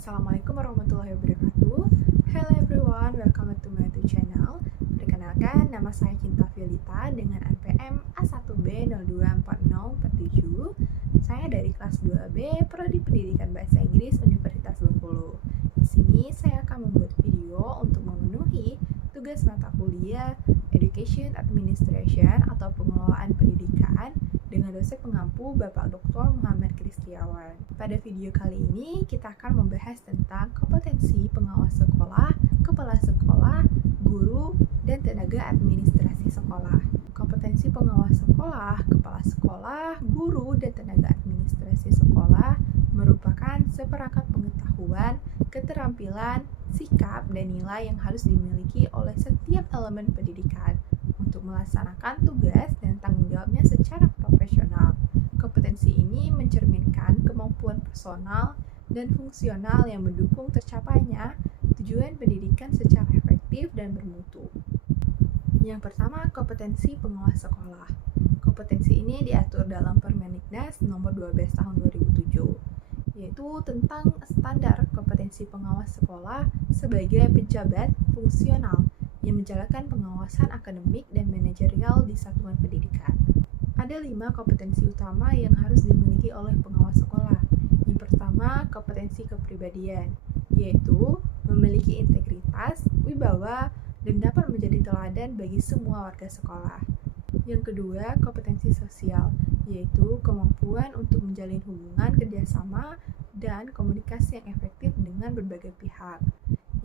Assalamualaikum warahmatullahi wabarakatuh. Hello everyone, welcome to my YouTube channel. Perkenalkan, nama saya Cinta Violita dengan NPM A1B024047. Saya dari kelas 2B, Prodi Pendidikan Bahasa Inggris Universitas Bengkulu. Di sini saya akan membuat video untuk memenuhi tugas mata kuliah Education Administration atau Pengelolaan Pendidikan dengan dosen pengampu Bapak Dr. Muhammad Kristiawan. Pada video kali ini kita akan membahas tentang kompetensi pengawas sekolah, kepala sekolah, guru, dan tenaga administrasi sekolah. Kompetensi pengawas sekolah, kepala sekolah, guru, dan tenaga administrasi sekolah merupakan seperangkat pengetahuan, keterampilan, sikap, dan nilai yang harus dimiliki oleh setiap elemen pendidikan untuk melaksanakan tugas dan tanggung jawabnya secara profesional. Kompetensi ini mencerminkan kemampuan personal dan fungsional yang mendukung tercapainya tujuan pendidikan secara efektif dan bermutu. Yang pertama, kompetensi pengawas sekolah. Kompetensi ini diatur dalam Permendiknas nomor 12 tahun 2007, yaitu tentang standar kompetensi pengawas sekolah sebagai pejabat fungsional yang menjalankan pengawasan akademik dan manajerial di satuan pendidikan. Ada 5 kompetensi utama yang harus dimiliki oleh pengawas sekolah. Yang pertama, kompetensi kepribadian, yaitu memiliki integritas, wibawa, dan dapat menjadi teladan bagi semua warga sekolah. Yang kedua, kompetensi sosial, yaitu kemampuan untuk menjalin hubungan kerjasama dan komunikasi yang efektif dengan berbagai pihak.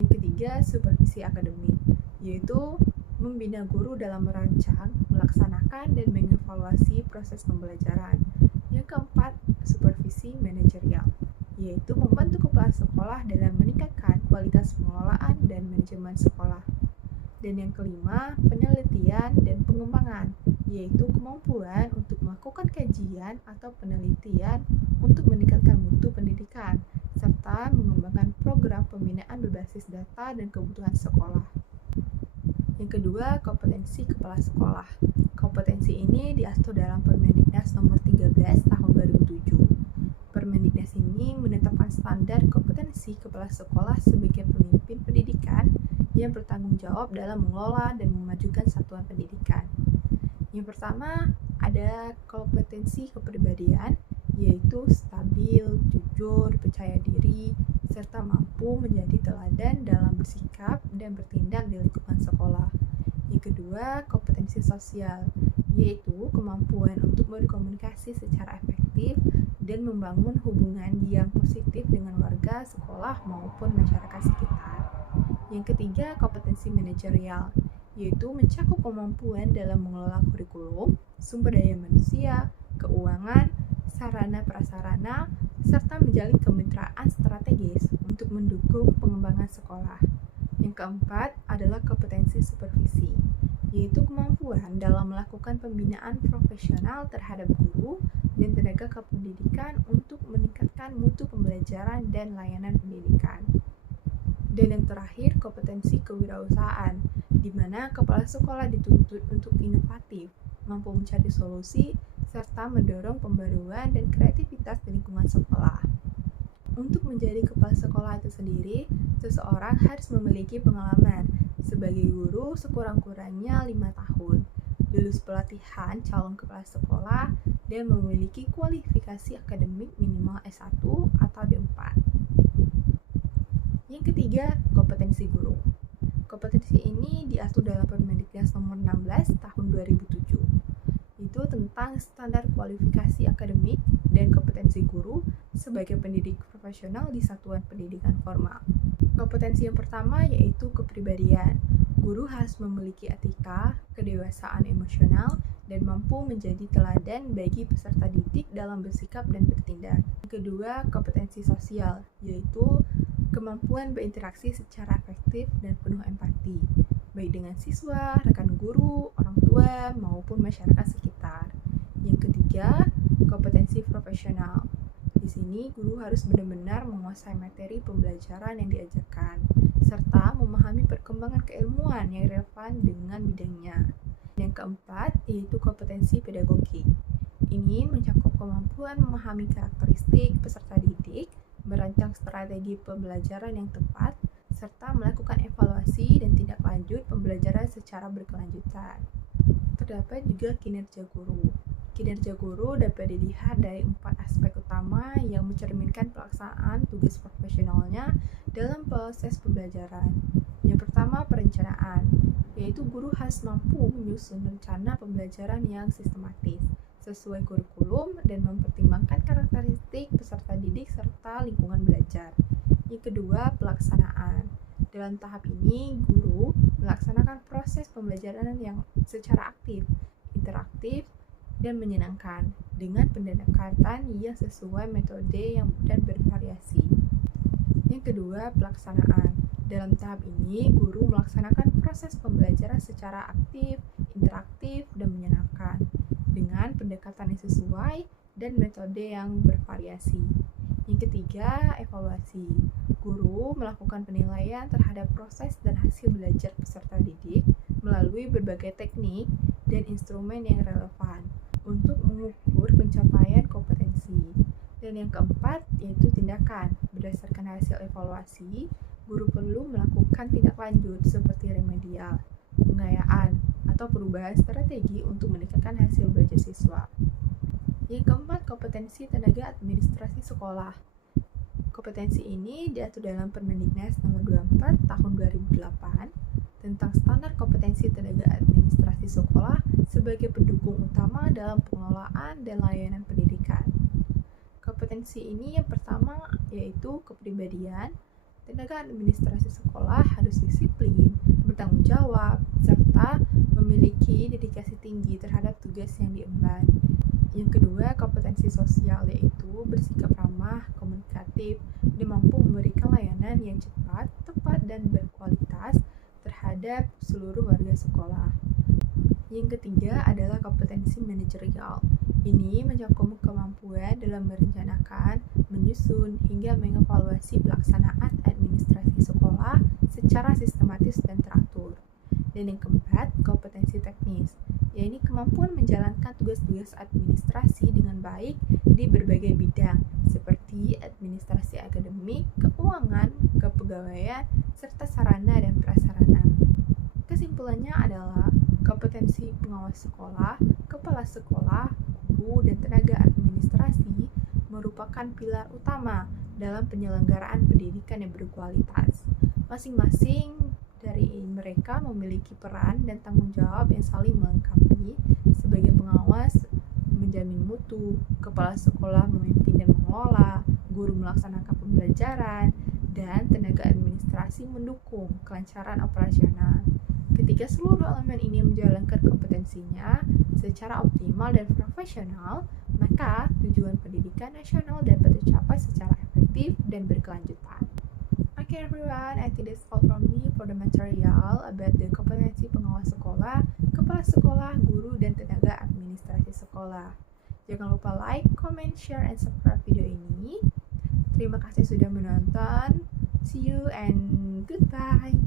Yang ketiga, supervisi akademik, yaitu membina guru dalam merancang, melaksanakan, dan mengevaluasi proses pembelajaran. Yang keempat, supervisi manajerial, yaitu membantu kepala sekolah dalam meningkatkan kualitas pengelolaan dan manajemen sekolah. Dan yang kelima, penelitian dan pengembangan, yaitu kemampuan untuk melakukan kajian atau penelitian untuk meningkatkan mutu pendidikan, serta mengembangkan program pembinaan berbasis data dan kebutuhan sekolah. Yang kedua, kompetensi kepala sekolah. Kompetensi ini diatur dalam Permendiknas nomor 13 tahun 2007. Permendiknas ini menetapkan standar kompetensi kepala sekolah sebagai pemimpin pendidikan yang bertanggung jawab dalam mengelola dan memajukan satuan pendidikan. Yang pertama, ada kompetensi kepribadian, yaitu stabil, jujur, percaya diri, serta mampu menjadi teladan dalam bersikap dan bertindak di lingkungan sekolah. Yang kedua, kompetensi sosial, yaitu kemampuan untuk berkomunikasi secara efektif dan membangun hubungan yang positif dengan warga sekolah maupun masyarakat sekitar. Yang ketiga, kompetensi manajerial, yaitu mencakup kemampuan dalam mengelola kurikulum, sumber daya manusia, keuangan, sarana prasarana, serta menjalin kemitraan strategis untuk mendukung pengembangan sekolah. Yang keempat adalah kompetensi supervisi, yaitu kemampuan dalam melakukan pembinaan profesional terhadap guru dan tenaga kependidikan untuk meningkatkan mutu pembelajaran dan layanan pendidikan. Dan yang terakhir, kompetensi kewirausahaan, di mana kepala sekolah dituntut untuk inovatif, mampu mencari solusi, serta mendorong pembaruan dan kreativitas di lingkungan sekolah. Untuk menjadi kepala sekolah itu sendiri, seseorang harus memiliki pengalaman sebagai guru sekurang-kurangnya 5 tahun, lulus pelatihan calon kepala sekolah, dan memiliki kualifikasi akademik minimal S1 atau D4. Yang ketiga, kompetensi guru. Kompetensi ini diatur dalam Permendiknas nomor 16 tahun 2007. Itu tentang standar kualifikasi akademik dan kompetensi guru sebagai pendidik profesional di satuan pendidikan formal. Kompetensi yang pertama yaitu kepribadian. Guru harus memiliki etika, kedewasaan emosional, dan mampu menjadi teladan bagi peserta didik dalam bersikap dan bertindak. Yang kedua, kompetensi sosial, yaitu kemampuan berinteraksi secara efektif dan penuh empati, baik dengan siswa, rekan guru, orang tua, maupun masyarakat sekitar. Yang ketiga, kompetensi profesional. Di sini, guru harus benar-benar menguasai materi pembelajaran yang diajarkan, serta memahami perkembangan keilmuan yang relevan dengan bidangnya. Yang keempat, yaitu kompetensi pedagogik. Ini mencakup kemampuan memahami karakteristik peserta didik, merancang merancang strategi pembelajaran yang tepat, serta melakukan evaluasi dan tindak lanjut pembelajaran secara berkelanjutan. Terdapat juga kinerja guru. Kinerja guru dapat dilihat dari 4 aspek utama yang mencerminkan pelaksanaan tugas profesionalnya dalam proses pembelajaran. Yang pertama, perencanaan, yaitu guru harus mampu menyusun rencana pembelajaran yang sistematis, sesuai kurikulum dan mempertimbangkan karakteristik peserta didik serta lingkungan belajar. Yang kedua, pelaksanaan. Dalam tahap ini, guru melaksanakan proses pembelajaran yang secara aktif, interaktif, dan menyenangkan dengan pendekatan yang sesuai metode dan bervariasi. Yang kedua, pelaksanaan. Dalam tahap ini, guru melaksanakan proses pembelajaran secara aktif, interaktif, dan menyenangkan dengan pendekatan yang sesuai dan metode yang bervariasi. Yang ketiga, evaluasi. Guru melakukan penilaian terhadap proses dan hasil belajar peserta didik melalui berbagai teknik dan instrumen yang relevan untuk mengukur pencapaian kompetensi. Dan yang keempat, yaitu tindakan. Berdasarkan hasil evaluasi, guru perlu melakukan tindak lanjut seperti remedial, pengayaan, atau perubahan strategi untuk meningkatkan hasil belajar siswa. Yang keempat, kompetensi tenaga administrasi sekolah. Kompetensi ini diatur dalam Permendiknas nomor 24 tahun 2008 tentang standar kompetensi tenaga administrasi sekolah sebagai pendukung utama dalam pengelolaan dan layanan pendidikan. Kompetensi ini yang pertama yaitu kepribadian. Tenaga administrasi sekolah harus disiplin, bertanggung jawab, serta memiliki dedikasi tinggi terhadap tugas yang diemban. Yang kedua, kompetensi sosial yaitu bersikap ramah, komunikatif, dan mampu memberikan layanan yang cepat, tepat, dan berkualitas terhadap seluruh warga sekolah. Yang ketiga adalah kompetensi manajerial. Ini mencakup kemampuan dalam merencanakan, menyusun, hingga mengevaluasi pelaksanaan administrasi sekolah secara sistematis dan teratur. Dan yang keempat, kompetensi teknis, yaitu kemampuan menjalankan tugas-tugas administrasi dengan baik di berbagai bidang, seperti administrasi akademik, keuangan, kepegawaian, serta sarana dan prasarana. Kesimpulannya adalah kompetensi pengawas sekolah, kepala sekolah, guru, dan tenaga administrasi merupakan pilar utama dalam penyelenggaraan pendidikan yang berkualitas. Masing-masing dari mereka memiliki peran dan tanggung jawab yang saling melengkapi. Sebagai pengawas, menjamin mutu, kepala sekolah memimpin dan mengelola, guru melaksanakan pembelajaran, dan tenaga administrasi mendukung kelancaran operasional. Ketika seluruh elemen ini menjalankan kompetensinya secara optimal dan profesional, maka tujuan pendidikan nasional dapat tercapai secara efektif dan berkelanjutan. Okay everyone, I think that's all from me for the material about the kompetensi pengawas sekolah, kepala sekolah, guru, dan tenaga administrasi sekolah. Jangan lupa like, comment, share, and subscribe video ini. Terima kasih sudah menonton. See you and goodbye.